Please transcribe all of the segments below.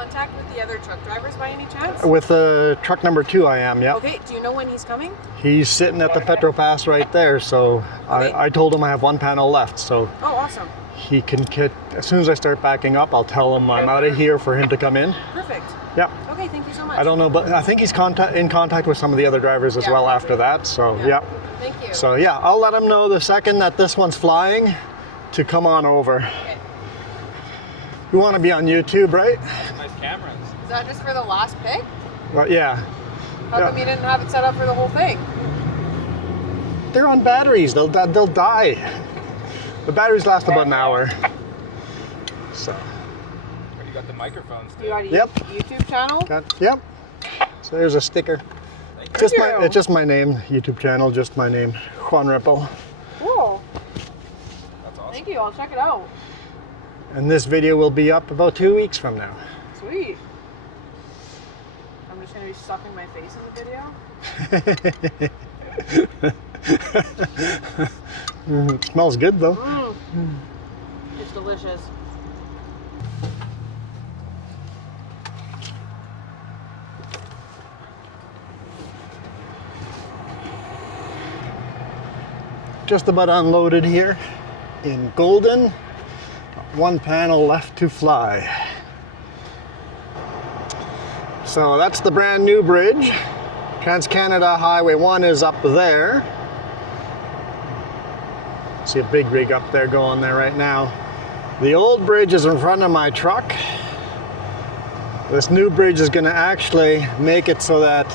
contact with the other truck drivers by any chance? With truck number 2 I am, yeah. Okay, do you know when he's coming? He's sitting at the petrol pass right there, so Okay. I told him I have 1 panel left, so Oh, awesome. he can get, as soon as I start backing up, I'll tell him I'm out of here for him to come in. Perfect. Yeah. Okay, thank you so much. I don't know, but I think he's in contact with some of the other drivers as well after that, so yeah. Thank you. So yeah, I'll let him know the second that this one's flying to come on over. Okay. We want to be on YouTube, right? Nice cameras. Is that just for the last pick? Well, yeah. How come you didn't have it set up for the whole thing? They're on batteries. They'll die. The batteries last about an hour. So. You got the microphones too. You got a Yep. YouTube channel? Yep. So there's a sticker. It's just my name, YouTube channel, just my name, Juan Rempel. Cool. That's awesome. Thank you. I'll check it out. And this video will be up about 2 weeks from now. Sweet. I'm just going to be stuffing my face in the video. It smells good though. It's delicious. Just about unloaded here in Golden. 1 panel left to fly. So that's the brand new bridge. Trans-Canada Highway 1 is up there. See a big rig up there going there right now. The old bridge is in front of my truck. This new bridge is going to actually make it so that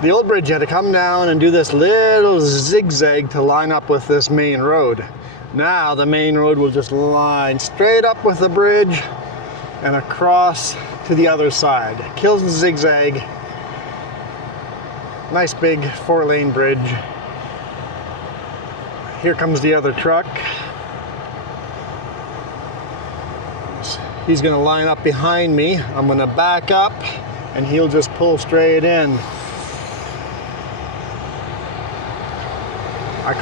the old bridge had to come down and do this little zigzag to line up with this main road. Now the main road will just line straight up with the bridge and across to the other side. Kills the zigzag. Nice big 4-lane bridge. Here comes the other truck. He's gonna line up behind me. I'm gonna back up and he'll just pull straight in. I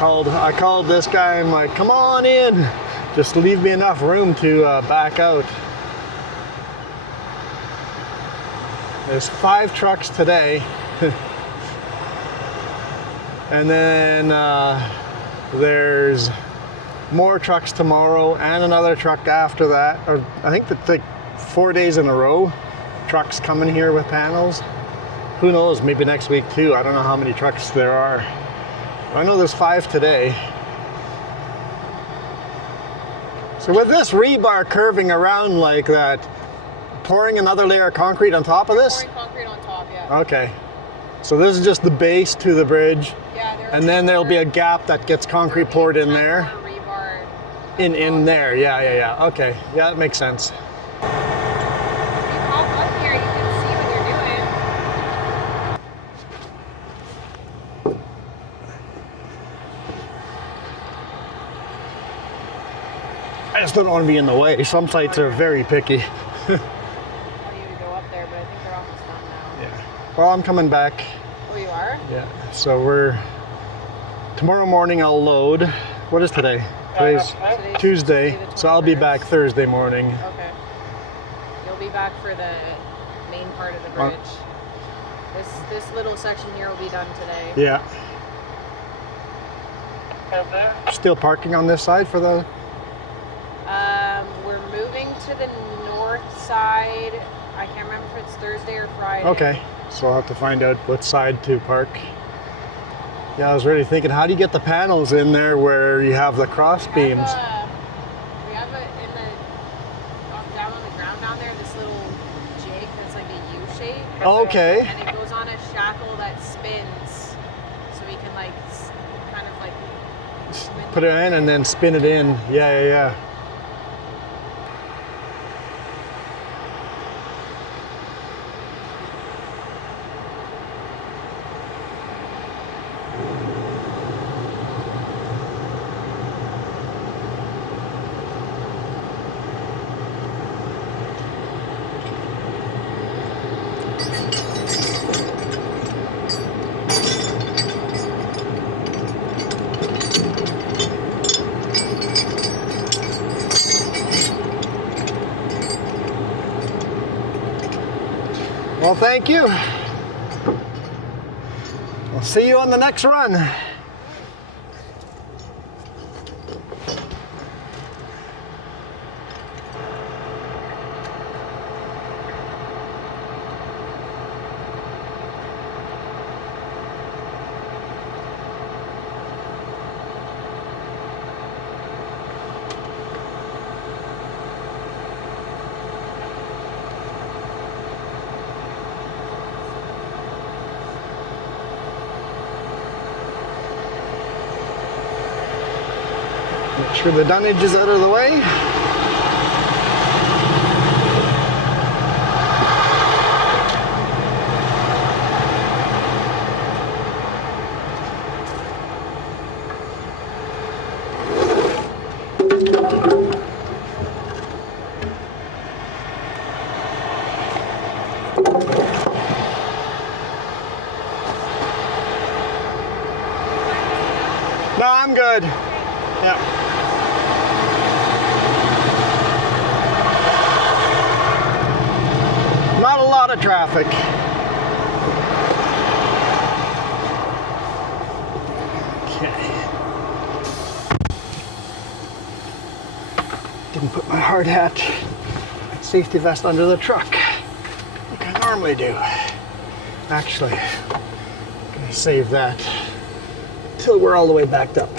called this guy. I'm like, come on in. Just leave me enough room to back out. There's 5 trucks today. And then there's more trucks tomorrow and another truck after that. Or I think that's like 4 days in a row. Trucks coming here with panels. Who knows, maybe next week too. I don't know how many trucks there are. I know there's 5 today. So with this rebar curving around like that, pouring another layer of concrete on top of this? Pouring concrete on top, yeah. Okay. So this is just the base to the bridge. Yeah, and then there'll be a gap that gets concrete poured in there. Rebar. In there, yeah. Okay, yeah, that makes sense. If you pop up here, you can see what you're doing. I just don't want to be in the way. Some sites are very picky. I want you to go up there, but I think they're almost done now. Yeah. Well, I'm coming back. Oh, you are? Yeah. So tomorrow morning I'll load. What is today? Today's Tuesday. So I'll be back Thursday morning. Okay. You'll be back for the main part of the bridge. This little section here will be done today. Yeah. Still parking on this side for the... We're moving to the north side. I can't remember if it's Thursday or Friday. Okay, so I'll have to find out what side to park. Yeah, I was really thinking, how do you get the panels in there where you have the cross beams? We have it in down on the ground down there, this little jig that's like a U shape. Okay. And it goes on a shackle that spins, so we can like kind of like put it in and then spin it in. Yeah. Well, thank you. I'll see you on the next run. Make sure the dunnage is out of the way. No, I'm good. Yeah. Not a lot of traffic. Okay. Didn't put my hard hat, safety vest under the truck, like I normally do. Actually, I'm gonna save that till we're all the way backed up.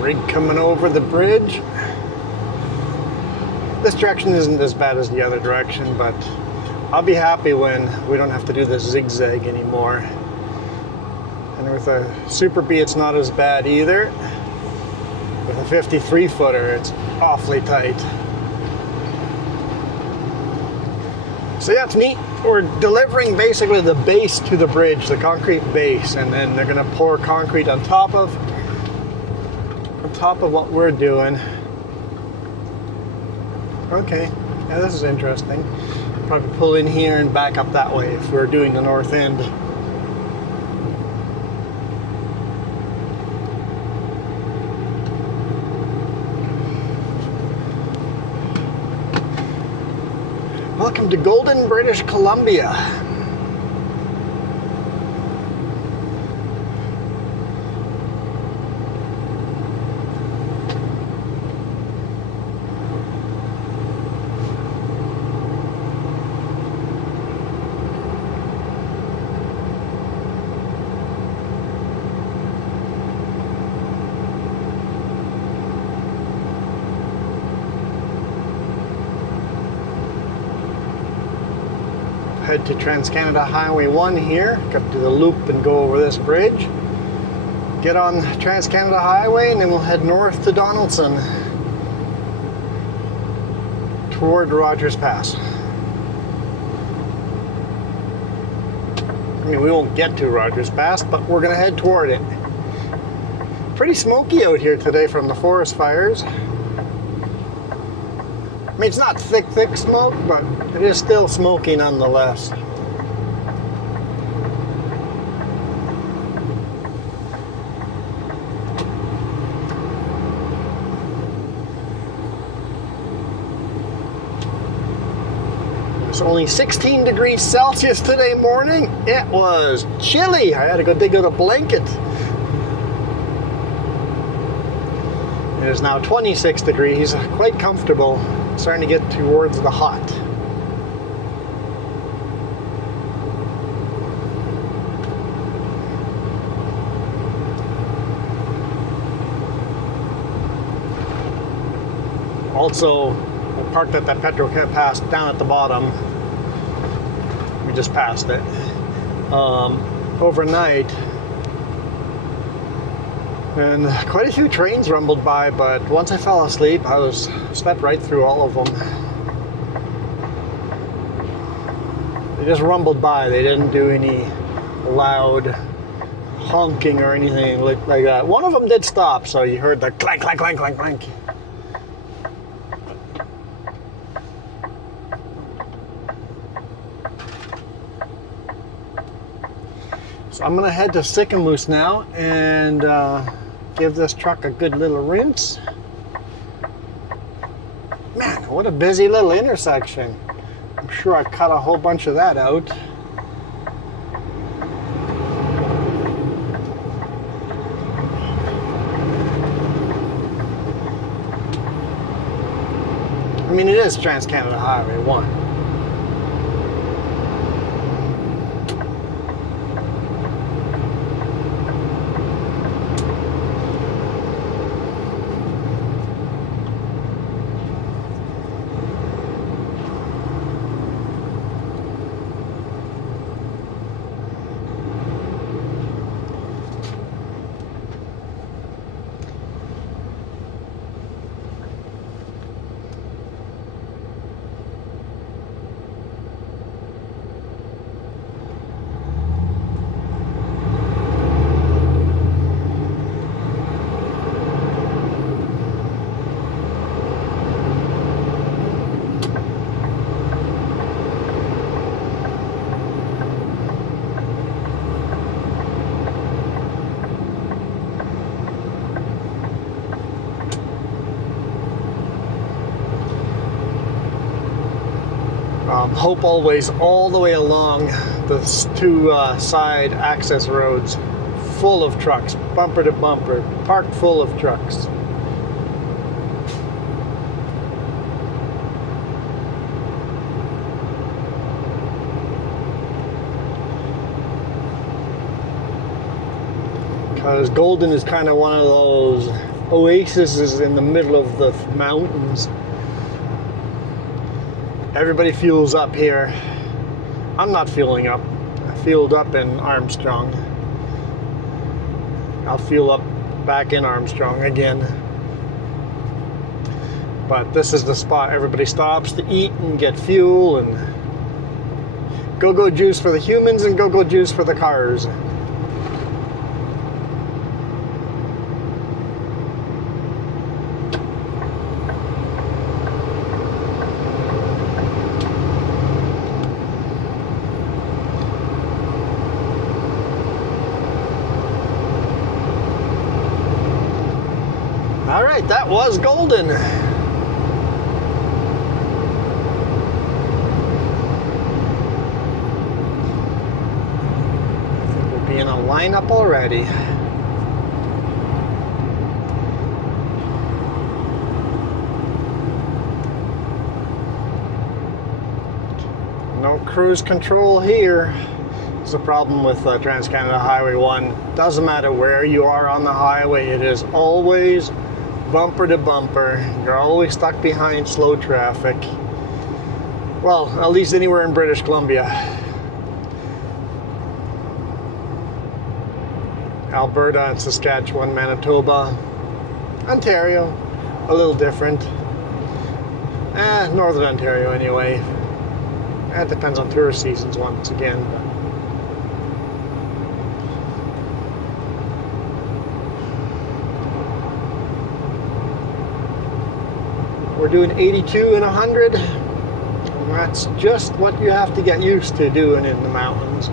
Rig coming over the bridge. This direction isn't as bad as the other direction, but I'll be happy when we don't have to do this zigzag anymore. And with a Super B, it's not as bad either. With a 53 footer, it's awfully tight. So yeah, it's neat. We're delivering basically the base to the bridge, the concrete base, and then they're gonna pour concrete on top of what we're doing. Okay, yeah, this is interesting. Probably pull in here and back up that way if we're doing the north end. Welcome to Golden, British Columbia. Head to Trans-Canada Highway 1 here, up to the loop and go over this bridge. Get on Trans-Canada Highway and then we'll head north to Donaldson. toward Rogers Pass. I mean, we won't get to Rogers Pass, but we're gonna head toward it. Pretty smoky out here today from the forest fires. I mean, it's not thick smoke, but it is still smoky nonetheless. It's only 16 degrees Celsius today morning. It was chilly. I had to go dig out a blanket. It is now 26 degrees, quite comfortable. Starting to get towards the hot. Also, we're parked at that Petro Pass down at the bottom. We just passed it. Overnight. And quite a few trains rumbled by, but once I fell asleep, I slept right through all of them. They just rumbled by. They didn't do any loud honking or anything like that. One of them did stop, so you heard the clank, clank, clank, clank, clank. So I'm gonna head to Sycamoose now and give this truck a good little rinse. Man, what a busy little intersection. I'm sure I cut a whole bunch of that out. I mean, it is Trans-Canada Highway 1. Hope always all the way along the two side access roads, full of trucks, bumper to bumper, parked full of trucks. Because Golden is kind of one of those oases in the middle of the mountains. Everybody fuels up here. I'm not fueling up. I fueled up in Armstrong. I'll fuel up back in Armstrong again. But this is the spot everybody stops to eat and get fuel and go-go juice for the humans and go-go juice for the cars. All right, that was Golden. I think we'll be in a lineup already. No cruise control here. It's a problem with Trans-Canada Highway 1. Doesn't matter where you are on the highway, it is always bumper to bumper. You're always stuck behind slow traffic. Well, at least anywhere in British Columbia. Alberta and Saskatchewan, Manitoba, Ontario, a little different. Northern Ontario anyway. It depends on tourist seasons once again. We're doing 82 and 100. And that's just what you have to get used to doing in the mountains.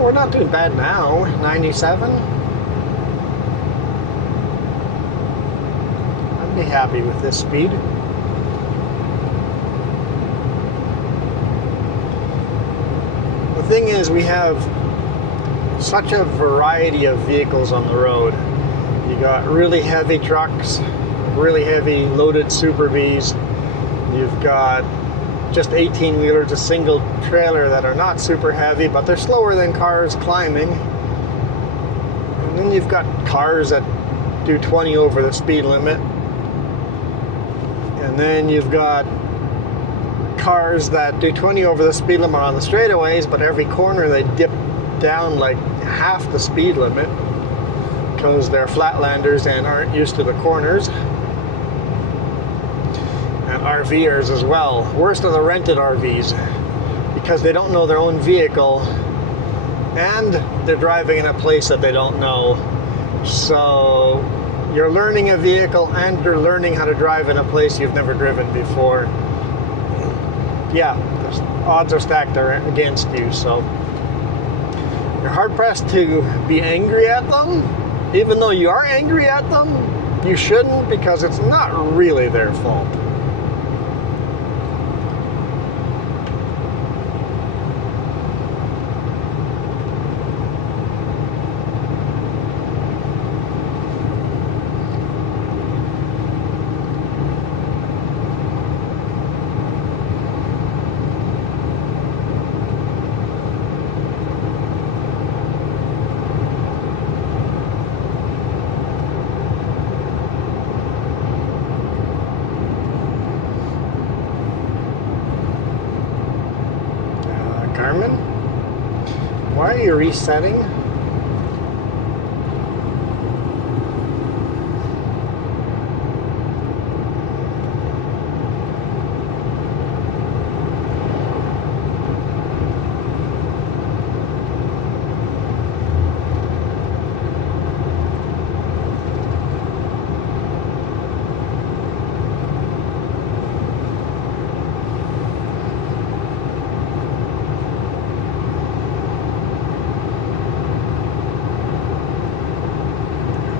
We're not doing bad now. 97. I'd be happy with this speed. The thing is, we have such a variety of vehicles on the road. You got really heavy trucks, really heavy loaded Super Bs. You've got just 18-wheelers, a single trailer that are not super heavy, but they're slower than cars climbing. And then you've got cars that do 20 over the speed limit. And then you've got cars that do 20 over the speed limit on the straightaways, but every corner they dip down like half the speed limit because they're flatlanders and aren't used to the corners. And RVers as well. Worst are the rented RVs because they don't know their own vehicle and they're driving in a place that they don't know. So you're learning a vehicle and you're learning how to drive in a place you've never driven before. Yeah, the odds are stacked against you, so you're hard pressed to be angry at them. Even though you are angry at them, you shouldn't, because it's not really their fault. Why are you resetting?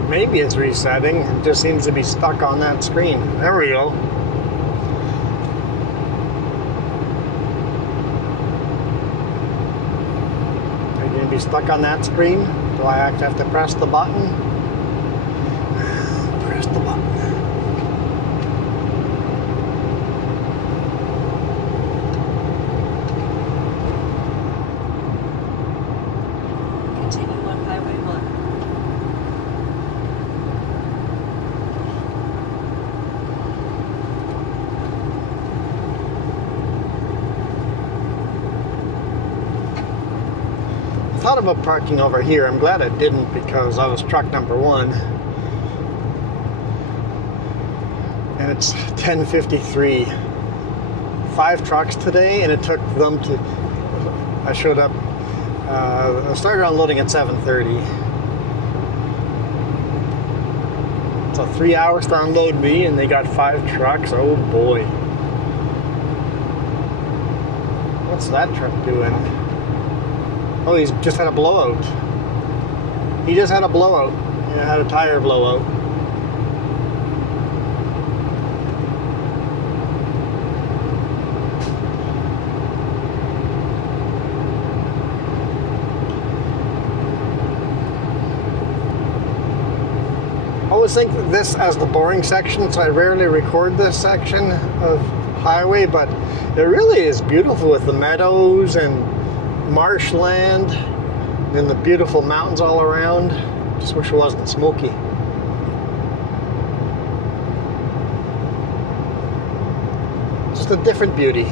Maybe it's resetting. It just seems to be stuck on that screen. There we go. Are you going to be stuck on that screen? Do I actually have to press the button? Press the button. Continue on Highway 1. I thought about parking over here. I'm glad I didn't, because I was truck number 1. And it's 10:53. 5 trucks today, and it took them to... I showed up... I started unloading at 7:30. So 3 hours to unload me, and they got 5 trucks. Oh boy. What's that truck doing? Oh, he's just had a blowout. He just had a blowout. He had a tire blowout. I always think of this as the boring section, so I rarely record this section of highway, but it really is beautiful with the meadows and marshland and the beautiful mountains all around. Just wish it wasn't smoky. Just a different beauty.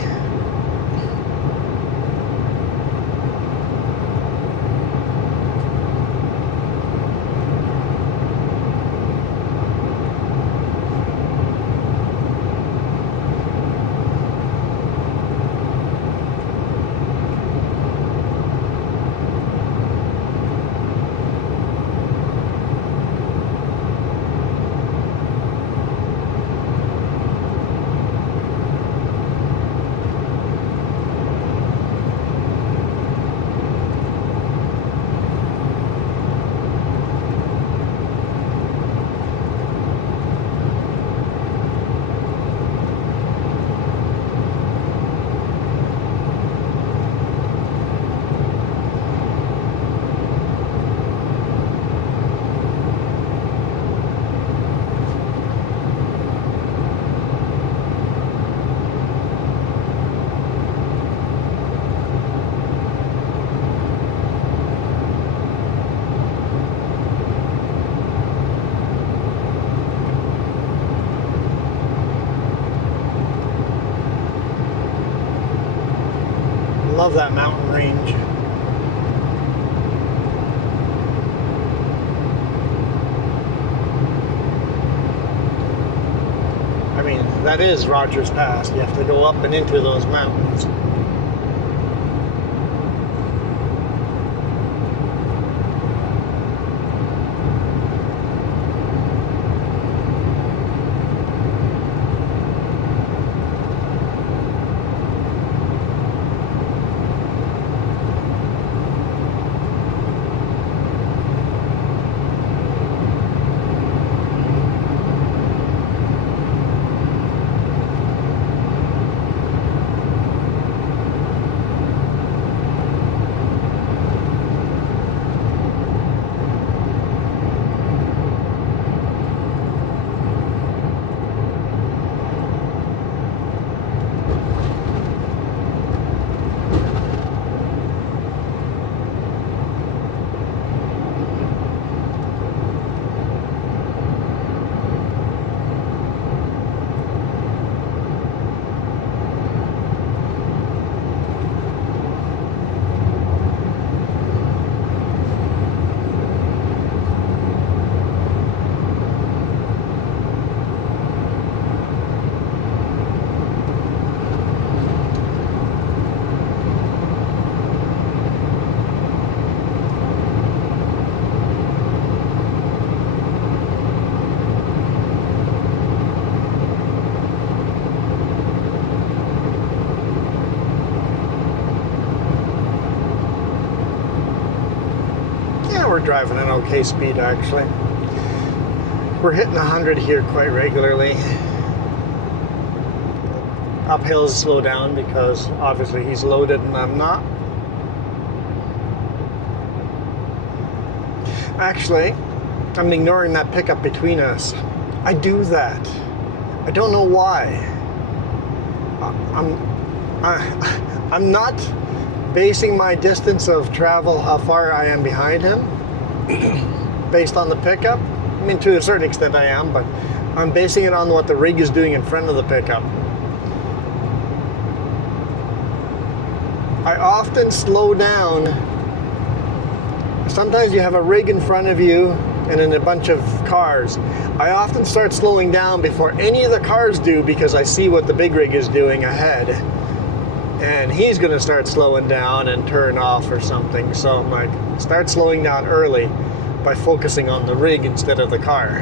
Love that mountain range. I mean, that is Rogers Pass. You have to go up and into those mountains. We're driving an okay speed actually. We're hitting 100 here quite regularly. Uphills slow down because obviously he's loaded and I'm not. Actually, I'm ignoring that pickup between us. I do that. I don't know why. I'm not basing my distance of travel, how far I am behind him, based on the pickup. I mean, to a certain extent I am, but I'm basing it on what the rig is doing in front of the pickup. I often slow down. Sometimes you have a rig in front of you and then a bunch of cars. I often start slowing down before any of the cars do because I see what the big rig is doing ahead. And he's gonna start slowing down and turn off or something. So I'm like, start slowing down early by focusing on the rig instead of the car.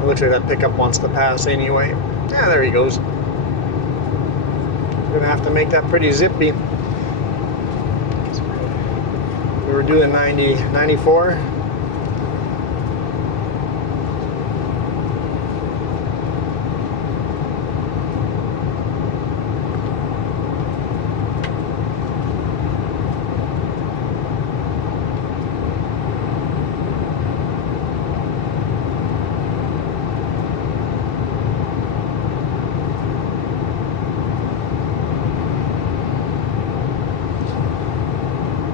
It looks like that pickup wants to pass anyway. Yeah, there he goes. We're gonna have to make that pretty zippy. We were doing 90, 94.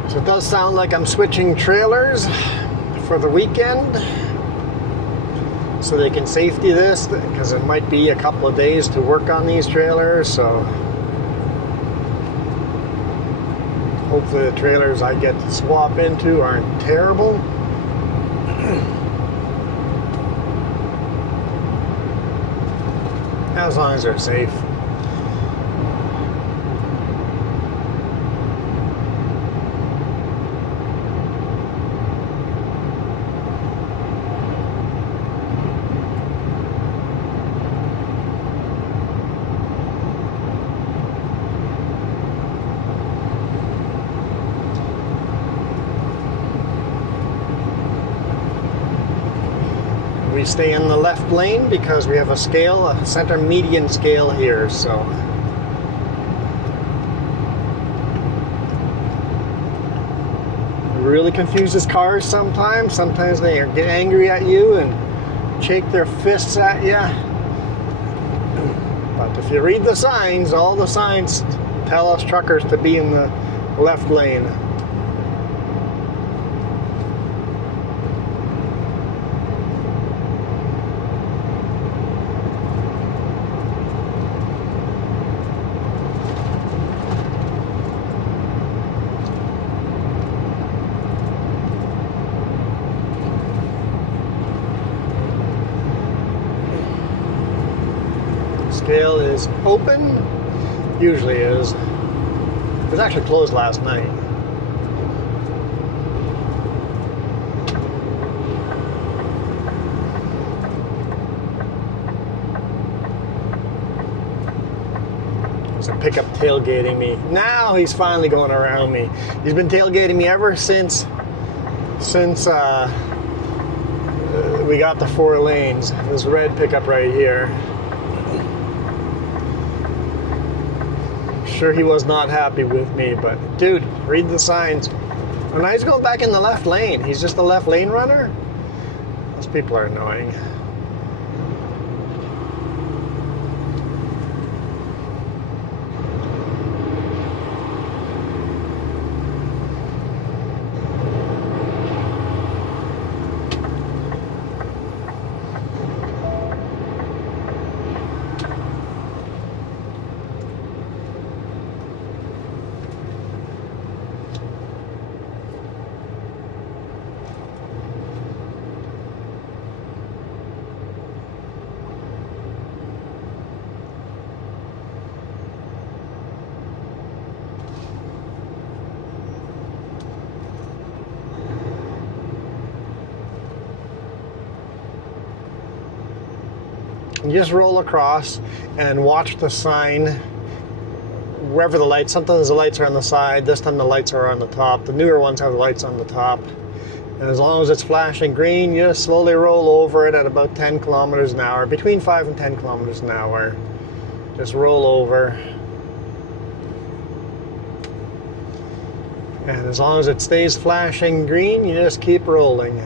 So it does sound like I'm switching trailers for the weekend so they can safety this, because it might be a couple of days to work on these trailers. So hopefully the trailers I get to swap into aren't terrible. As long as they're safe. We stay in the left lane because we have a scale, a center median scale here, so. It really confuses cars sometimes. Sometimes they get angry at you and shake their fists at you. But if you read the signs, all the signs tell us truckers to be in the left lane. Scale is open, usually is. It was actually closed last night. There's a pickup tailgating me. Now he's finally going around me. He's been tailgating me ever since we got the 4 lanes. This red pickup right here. Sure, he was not happy with me, but dude, read the signs. And now he's going back in the left lane. He's just a left lane runner. Those people are annoying. You just roll across and watch the sign wherever the lights, sometimes the lights are on the side, this time the lights are on the top. The newer ones have the lights on the top. And as long as it's flashing green, you just slowly roll over it at about 10 kilometers an hour, between 5 and 10 kilometers an hour. Just roll over. And as long as it stays flashing green, you just keep rolling.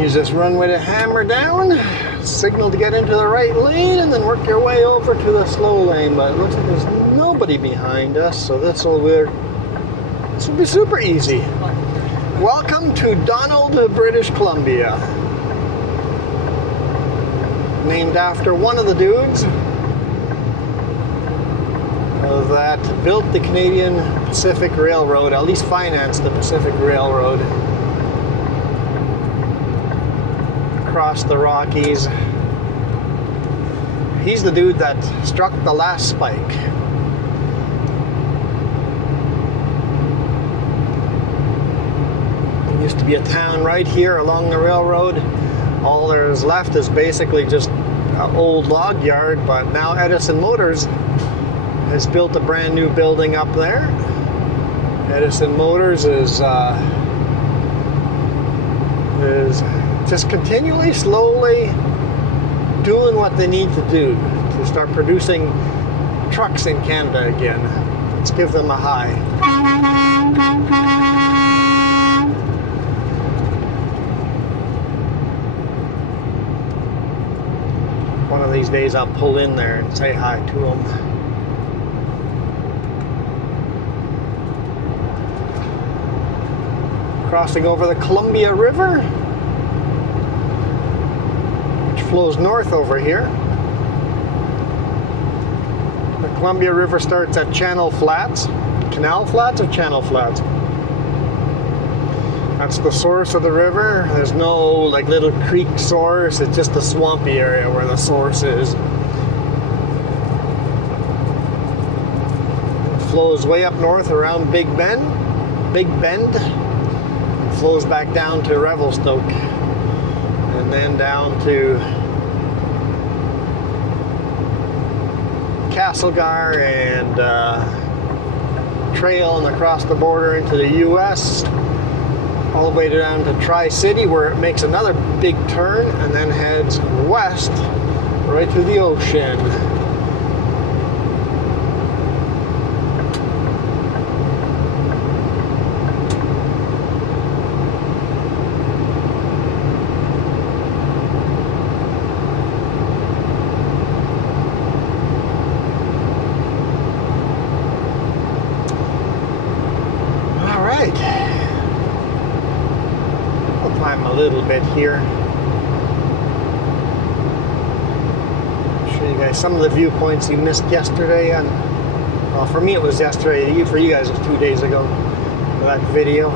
Use this runway to hammer down, signal to get into the right lane, and then work your way over to the slow lane. But it looks like there's nobody behind us, so this will be super easy. Welcome to Donald, British Columbia. Named after one of the dudes. that built the Canadian Pacific Railroad, at least financed the Pacific Railroad across the Rockies. He's the dude that struck the last spike. There used to be a town right here along the railroad. All there's left is basically just an old log yard, but now Edison Motors has built a brand new building up there. Edison Motors is just continually, slowly doing what they need to do to start producing trucks in Canada again. Let's give them a high. One of these days I'll pull in there and say hi to them. Crossing over the Columbia River, flows north over here. The Columbia River starts at Channel Flats. Canal Flats or Channel Flats? That's the source of the river. There's no like little creek source. It's just a swampy area where the source is. It flows way up north around Big Bend. It flows back down to Revelstoke. And then down to Castlegar and trail and across the border into the US, all the way down to Tri-City, where it makes another big turn and then heads west right to the ocean. A little bit here. Show you guys some of the viewpoints you missed yesterday, and well, for me it was yesterday. For you guys it was 2 days ago. That video.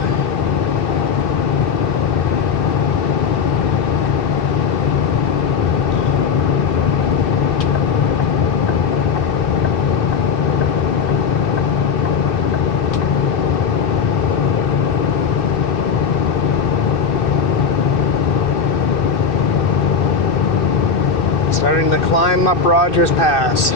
Starting to climb up Rogers Pass.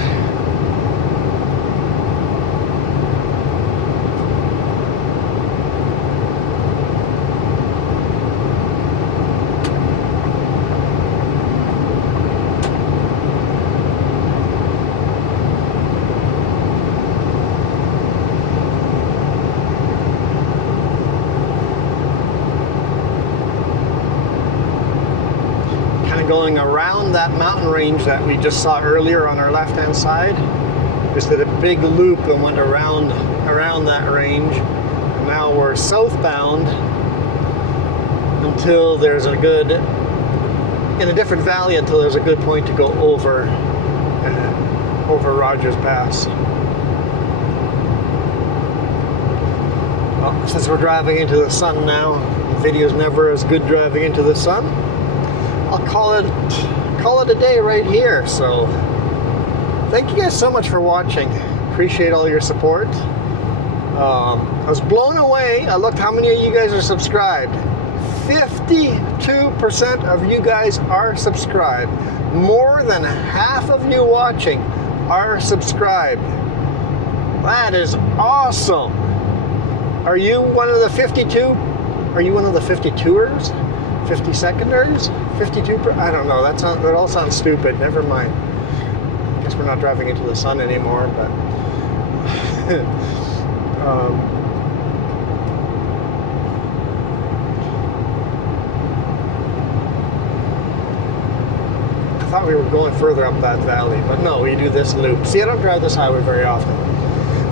Going around that mountain range that we just saw earlier on our left hand side. Just did a big loop and went around that range, and now we're southbound until there's a good, in a different valley, until there's a good point to go over Rogers Pass. Well, since we're driving into the sun now, the video's never as good driving into the sun. I'll call it a day right here. So thank you guys so much for watching. Appreciate all your support. I was blown away. I looked how many of you guys are subscribed. 52% of you guys are subscribed. More than half of you watching are subscribed. That is awesome. Are you one of the 52? Are you one of the 52ers? 50-seconders? 52? I don't know. That all sounds stupid. Never mind. I guess we're not driving into the sun anymore, but I thought we were going further up that valley, but no, we do this loop. See, I don't drive this highway very often.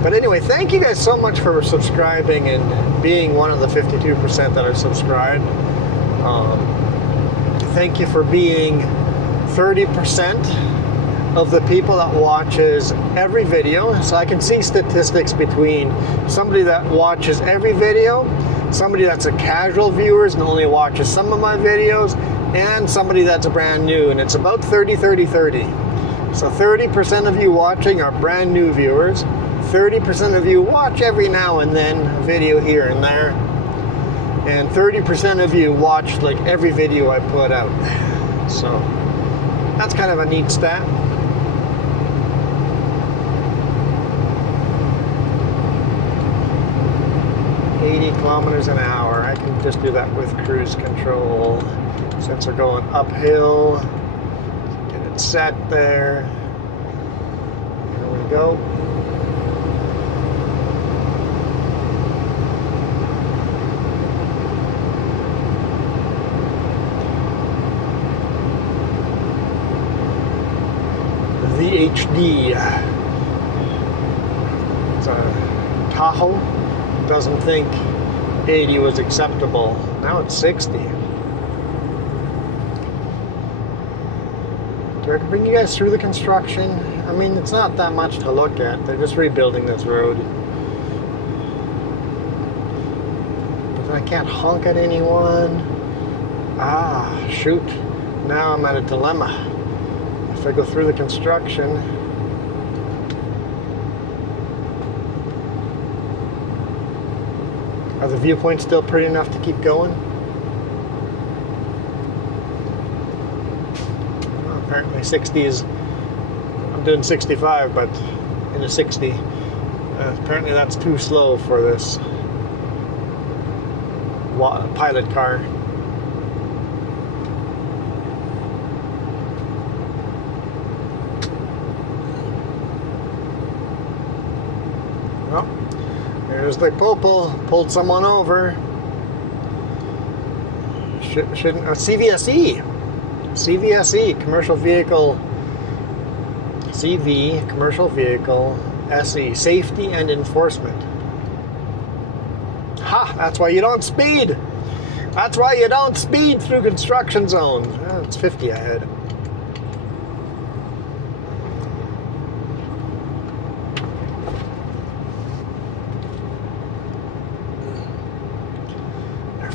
But anyway, thank you guys so much for subscribing and being one of the 52% that are subscribed. Thank you for being 30% of the people that watches every video, so I can see statistics between somebody that watches every video, somebody that's a casual viewer and only watches some of my videos, and somebody that's a brand new, and it's about 30, 30, 30. So 30% of you watching are brand new viewers, 30% of you watch every now and then a video here and there, and 30% of you watch like every video I put out. So that's kind of a neat stat. Kilometers an hour. I can just do that with cruise control. Since we're going uphill, get it set there. Here we go. The HD. It's a Tahoe. Doesn't think 80 was acceptable. Now it's 60. Do I bring you guys through the construction? I mean, it's not that much to look at. They're just rebuilding this road. But I can't honk at anyone. Ah, shoot. Now I'm at a dilemma. If I go through the construction, are the viewpoints still pretty enough to keep going? Well, apparently 60 is, I'm doing 65, but in a 60. Apparently that's too slow for this pilot car. Well, there's the Popel, pulled someone over. Shouldn't CVSE. CVSE, commercial vehicle. CV, commercial vehicle. SE, safety and enforcement. Ha! That's why you don't speed. That's why you don't speed through construction zones. Well, it's 50 ahead.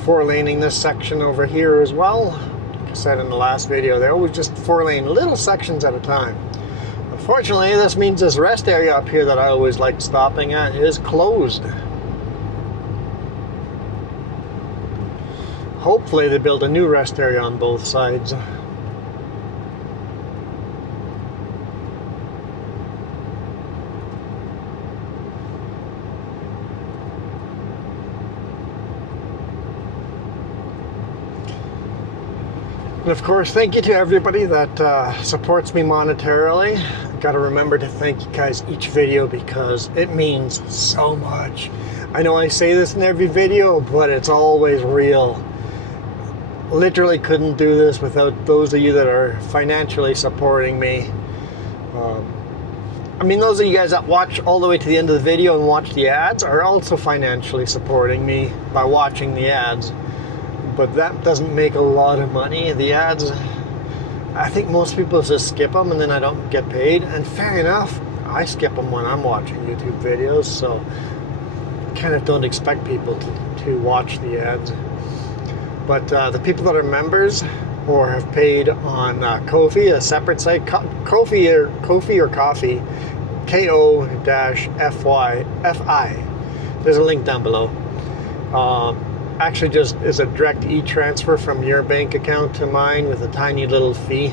Four-laning this section over here as well. Like I said in the last video, they always just four-lane little sections at a time. Unfortunately, this means this rest area up here that I always like stopping at is closed. Hopefully they build a new rest area on both sides. And of course, thank you to everybody that supports me monetarily. Got to remember to thank you guys each video because it means so much. I know I say this in every video, but it's always real. Literally couldn't do this without those of you that are financially supporting me. I mean, those of you guys that watch all the way to the end of the video and watch the ads are also financially supporting me by watching the ads. But that doesn't make a lot of money. The ads, I think most people just skip them and then I don't get paid. And fair enough, I skip them when I'm watching YouTube videos, so kind of don't expect people to watch the ads. But the people that are members or have paid on Ko-fi, a separate site, Ko-fi or Coffee, Ko-Fi. There's a link down below. Actually just is a direct e-transfer from your bank account to mine with a tiny little fee.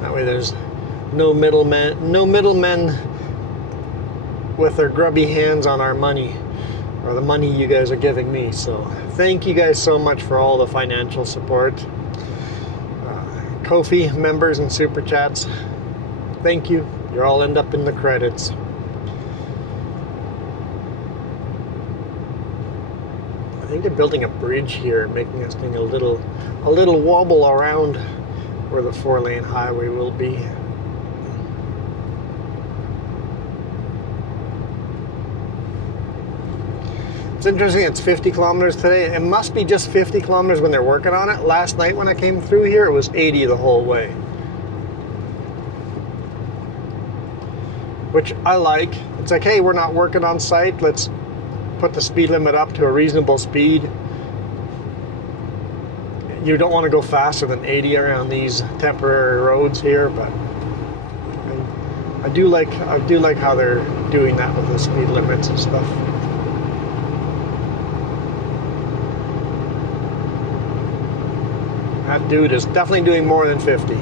That way there's no middlemen with their grubby hands on our money, or the money you guys are giving me. So thank you guys so much for all the financial support. Ko-fi members and super chats, thank you. You all end up in the credits. I think they're building a bridge here, making this thing a little wobble around where the 4-lane highway will be. It's interesting, it's 50 kilometers today. It must be just 50 kilometers when they're working on it. Last night when I came through here, it was 80 the whole way. which I like. It's like, hey, we're not working on site. Let's put the speed limit up to a reasonable speed. You don't want to go faster than 80 around these temporary roads here, but I do like how they're doing that with the speed limits and stuff. That dude is definitely doing more than 50.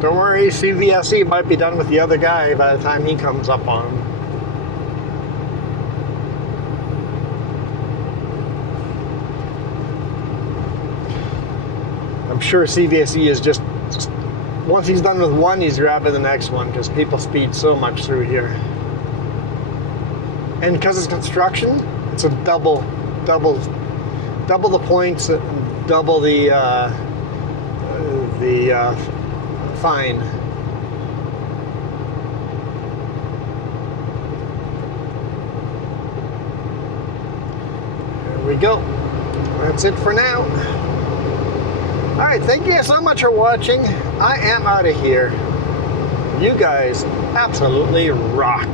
Don't worry, CVSE might be done with the other guy by the time he comes up on him. I'm sure CVSE is just once he's done with one, he's grabbing the next one because people speed so much through here. And because it's construction, it's a double the points, double the fine. There we go. That's it for now. All right, thank you so much for watching. I am out of here. You guys absolutely rock.